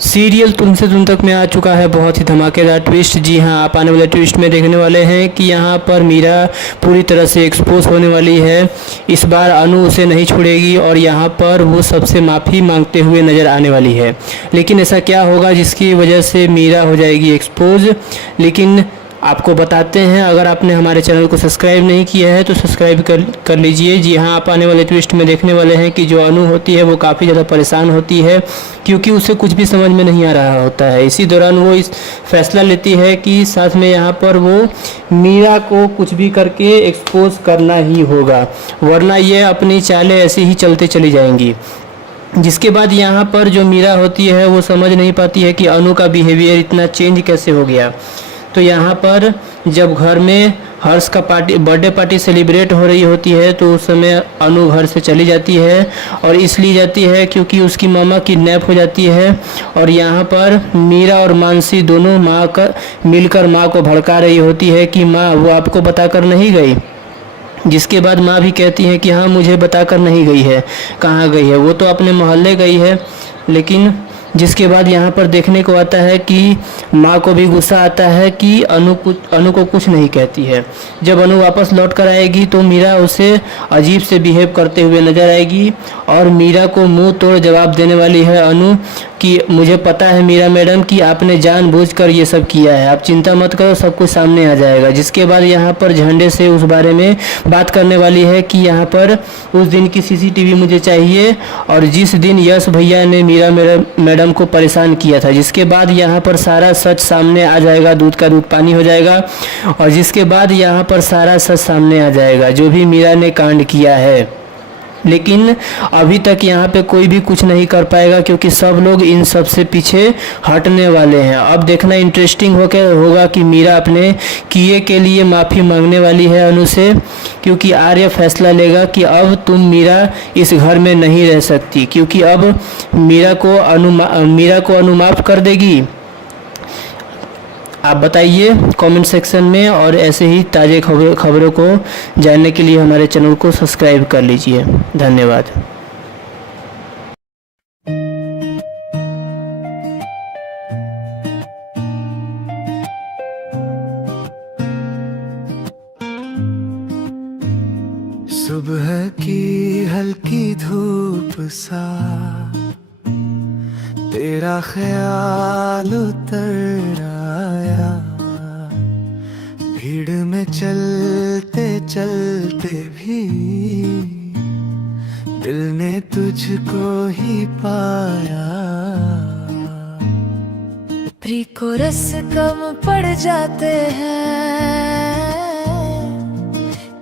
Serial तुम से तुम तक में आ चुका है बहुत ही धमाकेदार ट्विस्ट। जी हाँ, आप आने वाले ट्विस्ट में देखने वाले हैं कि यहाँ पर मीरा पूरी तरह से एक्सपोज होने वाली है। इस बार अनु उसे नहीं छोड़ेगी और यहाँ पर वो सबसे माफ़ी मांगते हुए नज़र आने वाली है। लेकिन ऐसा क्या होगा जिसकी वजह से मीरा हो जाएगी एक्सपोज, लेकिन आपको बताते हैं। अगर आपने हमारे चैनल को सब्सक्राइब नहीं किया है तो सब्सक्राइब कर लीजिए। जी हाँ, आप आने वाले ट्विस्ट में देखने वाले हैं कि जो अनु होती है वो काफ़ी ज़्यादा परेशान होती है क्योंकि उसे कुछ भी समझ में नहीं आ रहा होता है। इसी दौरान वो इस फैसला लेती है कि साथ में यहाँ पर वो मीरा को कुछ भी करके एक्सपोज करना ही होगा, वरना ये अपनी चालें ऐसी ही चलते चली जाएंगी। जिसके बाद यहाँ पर जो मीरा होती है वो समझ नहीं पाती है कि अनु का बिहेवियर इतना चेंज कैसे हो गया। तो यहाँ पर जब घर में हर्ष का बर्थडे पार्टी सेलिब्रेट हो रही होती है तो उस समय अनु घर से चली जाती है और इसलिए जाती है क्योंकि उसकी मामा किडनैप हो जाती है। और यहाँ पर मीरा और मानसी दोनों मिलकर माँ को भड़का रही होती है कि माँ वो आपको बताकर नहीं गई। जिसके बाद माँ भी कहती है कि हाँ मुझे बताकर नहीं गई है। कहाँ गई है? वो तो अपने मोहल्ले गई है। लेकिन जिसके बाद यहाँ पर देखने को आता है कि माँ को भी गुस्सा आता है कि अनु को कुछ नहीं कहती है। जब अनु वापस लौट कर आएगी तो मीरा उसे अजीब से बिहेव करते हुए नजर आएगी और मीरा को मुंह तोड़ जवाब देने वाली है अनु कि मुझे पता है मीरा मैडम कि आपने जानबूझकर ये सब किया है, आप चिंता मत करो, सब कुछ सामने आ जाएगा। जिसके बाद यहाँ पर झंडे से उस बारे में बात करने वाली है कि यहाँ पर उस दिन की सीसीटीवी मुझे चाहिए और जिस दिन यश भैया ने मीरा मैडम को परेशान किया था। जिसके बाद यहाँ पर सारा सच सामने आ जाएगा, दूध का दूध पानी हो जाएगा। और जिसके बाद यहाँ पर सारा सच सामने आ जाएगा जो भी मीरा ने कांड किया है। लेकिन अभी तक यहाँ पे कोई भी कुछ नहीं कर पाएगा क्योंकि सब लोग इन सब से पीछे हटने वाले हैं। अब देखना इंटरेस्टिंग होगा कि मीरा अपने किए के लिए माफ़ी मांगने वाली है अनु से, क्योंकि आर्य फैसला लेगा कि अब तुम मीरा इस घर में नहीं रह सकती, क्योंकि अब मीरा को अनु माफ़ कर देगी। आप बताइए कमेंट सेक्शन में, और ऐसे ही ताज़े खबरों को जानने के लिए हमारे चैनल को सब्सक्राइब कर लीजिए। धन्यवाद। सुबह की हल्की धूप सा तेरा ख्याल उतर आया, भीड़ में चलते चलते भी दिल ने तुझको ही पाया। प्री कोरस कम पड़ जाते हैं,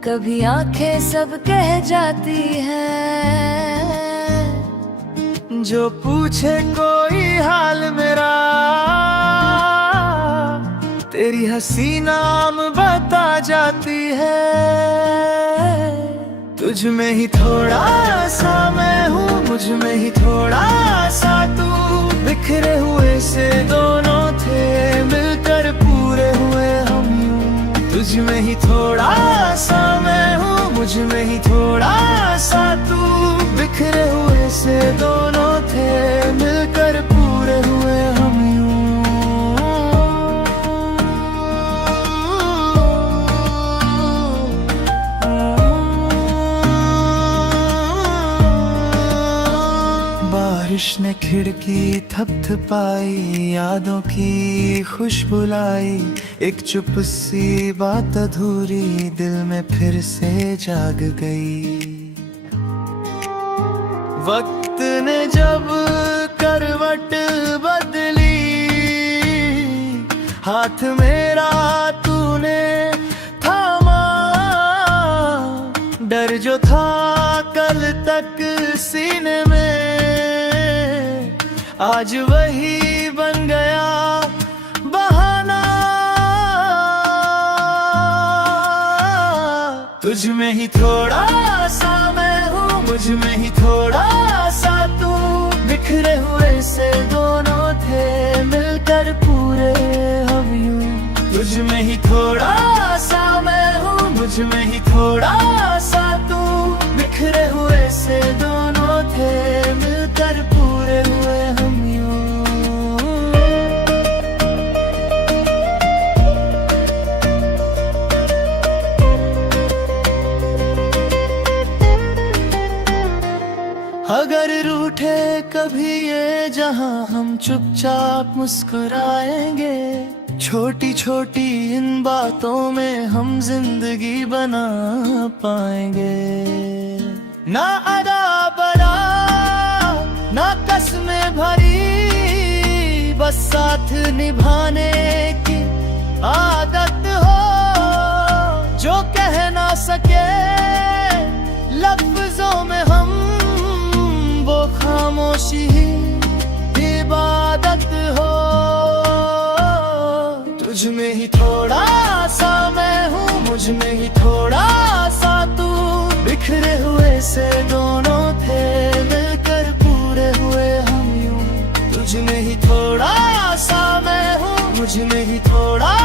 कभी आंखें सब कह जाती हैं। जो पूछे कोई हाल मेरा, तेरी हंसी नाम बता जाती है। तुझ में ही थोड़ा सा मैं हूँ, मुझ में ही थोड़ा सा तू, बिखरे हुए से दोनों थे, मिलकर पूरे हुए हम यूं। तुझ में ही थोड़ा सा मैं हूँ, मुझ में ही थोड़ा सा तू, बिखरे हुए से दोनों थे, मिलकर पूरे हुए हम यूं। बारिश ने खिड़की थपथपाई, यादों की खुशबू लाई, एक चुप सी बात अधूरी दिल में फिर से जाग गई। वक्त ने जब करवट बदली, हाथ मेरा तूने थामा, डर जो था कल तक सीने में, आज वही बन गया बहाना। तुझ में ही थोड़ा सा मैं हूँ, मुझ में ही थोड़ा सा तू, बिखरे हुए से दोनों थे, मिलकर पूरे हम यूं। तुझ में ही थोड़ा सा मैं हूँ, मुझ में ही थोड़ा सा तू, बिखरे हुए से दोनों थे, मिलकर पूरे हुए हम यूं। जहां हम चुपचाप मुस्कुराएंगे। छोटी छोटी इन बातों में हम जिंदगी बना पाएंगे। ना अदा बड़ा ना कसमें भरी, बस साथ निभाने की आदत हो। जो कह ना सके लफ्जों में हम, वो खामोशी ही इबादत हो। तुझ में ही थोड़ा सा मैं हूँ, मुझ में ही थोड़ा सा तू। बिखरे हुए से दोनों थे, मिलकर पूरे हुए हम यूं। तुझ में ही थोड़ा सा मैं हूँ, मुझ में ही थोड़ा